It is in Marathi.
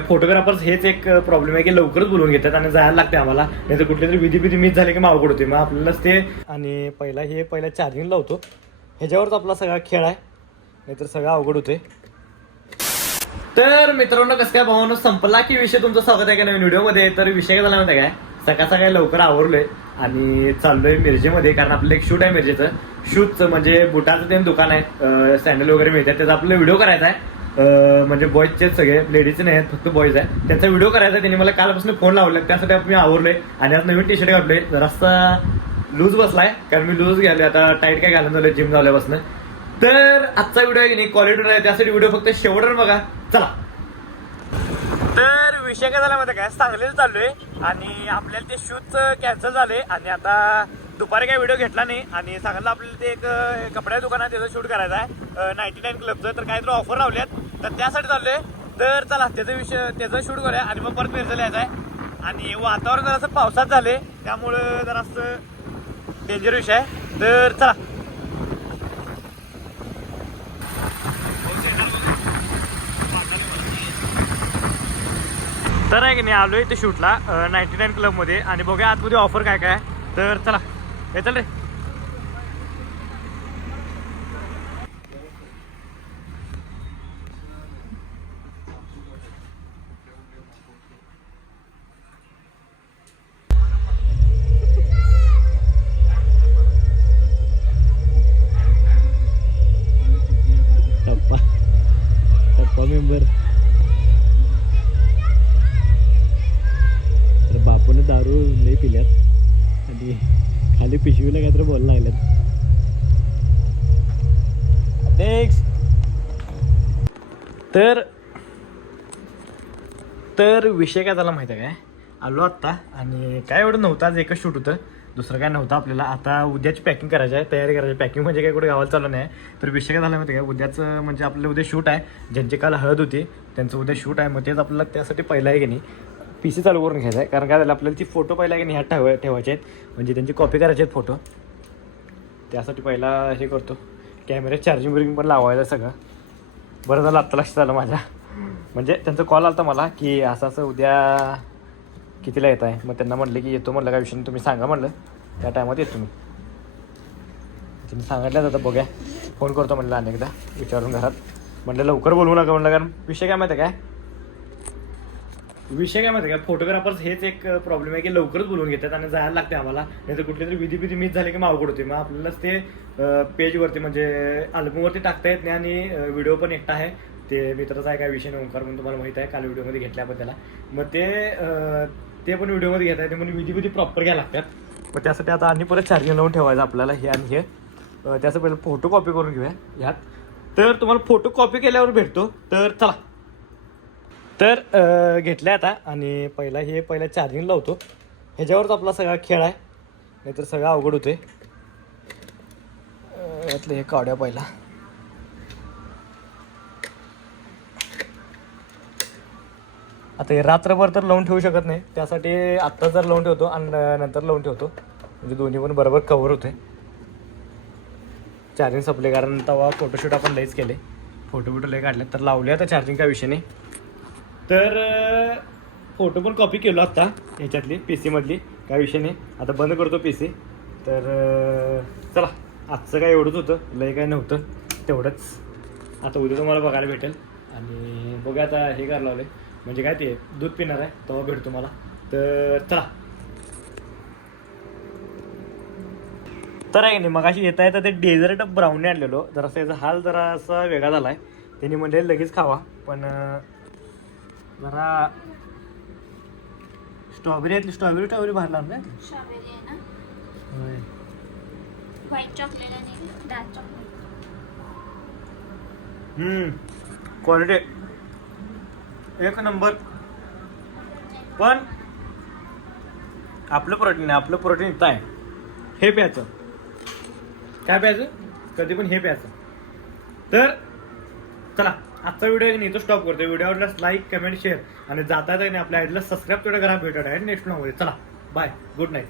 फोटोग्राफर्स हेच एक प्रॉब्लेम आहे की लवकरच बोलवून घेतात आणि जायला लागते आम्हाला, नाही तर कुठली तरी विधी मिस झाले की मग अवघड होते. मग आपल्यालाच ते आणि पहिला चार्जिंग लावतो, ह्याच्यावरच आपला सगळा खेळ आहे, नाहीतर सगळं अवघड होते. तर मित्रांनो कसं काय भावानं संपला की विषय, तुमचं स्वागत आहे का नवीन व्हिडिओमध्ये. तर विषय काय झाला माहिती काय, सकाळ लवकर आवरलोय आणि चाललोय मिरजेमध्ये, कारण आपलं एक शूट आहे मिरजेचं. शूटचं म्हणजे बुटाचं ते दुकान आहे, सँडल वगैरे मिळतात, त्याचा आपल्याला व्हिडिओ करायचा आहे. म्हणजे बॉयजचे सगळे, लेडीजचे नाही आहेत, फक्त बॉयज आहे. त्याचा व्हिडिओ करायचा, त्यांनी मला कालपासून फोन लावला, त्यासाठी मी आवरलोय. आणि आज नवीन टी शर्ट घातलोय, जरासा लूज बसलाय, कारण मी लूज घालले आता, टाईट काय घालून झालं जिम झाल्यापासून. तर आजचा व्हिडिओ आहे की नाही क्वालिटीवर आहे, त्यासाठी व्हिडिओ फक्त शेवटवर बघा. चला. तर विषय काय झाला माहिती काय, सांगलीला चाललोय आणि आपल्याला ते शूट कॅन्सल झाले आणि आता दुपारी काही व्हिडिओ घेतला नाही. आणि सांगितलं आपल्याला ते एक कपड्या दुकान आहे, त्याचं शूट करायचं आहे 99 क्लबचं. तर काहीतरी ऑफर लावल्यात, तर त्यासाठी चाललोय. तर चला त्याचं शूट करूया आणि मग परत मिरजेला यायचं आहे. आणि वातावरण जरासं पावसात झाले, त्यामुळं जरासं डेंजर विषय आहे. तर चला. तर आहे की नाही आलोय ते शूटला 99 क्लबमध्ये, आणि बघूया आतमध्ये ऑफर काय काय. तर चला, हे चल रे. टप्पा मेंबर. तर बापूने दारू लई पिल्यात आणि खाली पिशवीला काहीतरी बोलायला लागल्यात. तर विषय काय झाला माहिती आहे काय, आलो आत्ता आणि काय एवढं नव्हतं, आज एकच शूट होतं, दुसरं काय नव्हतं आपल्याला. आता उद्याची पॅकिंग करायची आहे, तयारी करायची. पॅकिंग म्हणजे काय कुठे गावाला चालू नाही. तर विषय काय झाला माहिती आहे काय, उद्याचं म्हणजे आपलं उद्या शूट आहे, ज्यांची काल हळद होती त्यांचं उद्या शूट आहे. मग तेच आपल्याला त्यासाठी पहिला आहे की नाही PC चालू करून घ्यायचं आहे, कारण काय झालं आपल्याला ती फोटो पहिला की नाही ह्यात ठेवायचे आहेत, म्हणजे त्यांची कॉपी करायचे आहेत फोटो. त्यासाठी पहिला हे करतो, कॅमेरा चार्जिंग वगैरे पण लावायचं सगळं. बरं झालं आत्ता लक्षात आलं माझ्या, म्हणजे त्यांचा कॉल आला मला की असं उद्या कितीला येत आहे. मग त्यांना म्हटलं की येतो, म्हटलं काय विषय तुम्ही सांगा, म्हटलं त्या टायमात येतो मी. तुम्ही सांगितलं आता बघूया, फोन करतो म्हटलं अनेकदा विचारून घरात. म्हटलं लवकर बोलवू नका म्हटलं, कारण विषय काय माहिती आहे काय, फोटोग्राफर्स हेच एक प्रॉब्लेम आहे की लवकरच बोलवून घेतात आणि जायला लागते आम्हाला, नाही तर कुठली तरी विधी मिस झाले की मग अवघड होते. मग आपल्यालाच ते पेजवरती म्हणजे अल्बमवरती टाकता येत नाही. आणि व्हिडिओ पण एकटा आहे, ते मित्राचा आहे काय विषय नाही, ओंकार म्हणून तुम्हाला माहिती आहे, काल व्हिडिओमध्ये घेतल्याबद्दल त्याला. मग ते पण व्हिडिओमध्ये घेता येते, म्हणजे विधी प्रॉपर घ्यायला लागतात. मग त्यासाठी आता आणि परत चार्जिंग लावून ठेवायचं आपल्याला हे आणि हे. त्याचं पहिलं फोटो कॉपी करून घेऊया ह्यात. तर तुम्हाला फोटो कॉपी केल्यावर भेटतो. तर चला. तर घेतलं आता आणि पहिला चार्जिंग लावतो, ह्याच्यावरच आपला सगळा खेळ आहे, नाहीतर सगळं अवघड होते. यातलं हे काढूया पहिला. आता हे रात्रभर तर लावून ठेवू शकत नाही, त्यासाठी आत्ता जर लावून ठेवतो आणि नंतर लावून ठेवतो, म्हणजे दोन्ही पण बरोबर कव्हर होते. चार्जिंग संपले, कारण तेव्हा फोटोशूट आपण लईच केले, फोटो लई काढले. तर लावले आता चार्जिंग, काय विषय नाही. तर फोटो पण कॉपी केलो आत्ता ह्याच्यातली PC मधली, काय विषय नाही. आता बंद करतो PC. तर चला, आजचं काय एवढंच होतं, लई काय नव्हतं, तेवढंच. आता उद्या तुम्हाला बघायला भेटेल. आणि बघा आता हे करायला लावले, म्हणजे काय ते दूध पिणार आहे, तेव्हा भेटतो मला. तर चला. तर आहे नाही, मग अशी येता येता ते डेझर्ट ब्राउनी आणलेलो, जरासा याचा हाल जरासा वेगळा झाला आहे. त्यांनी म्हणजे लगेच खावा, पण जरा स्ट्रॉबेरी बाहेर लावून ना. स्ट्रॉबेरी आहे ना, व्हाईट चॉकलेट आणि डार्क चॉकलेट. क्वालिटी एक नंबर. पण आपलं प्रोटीन इथं आहे. हे प्यायचं, काय प्यायचं, कधी पण हे प्यायचं. तर चला, आजचा व्हिडिओ नाही तो स्टॉप करतो. व्हिडिओ आवडल्यास लाईक, कमेंट, शेअर आणि जाता आपल्या आयडीला सबस्क्राईब तेवढं करा. भेटत आहे नेक्स्ट व्हिडिओमध्ये. चला बाय, गुड नाईट.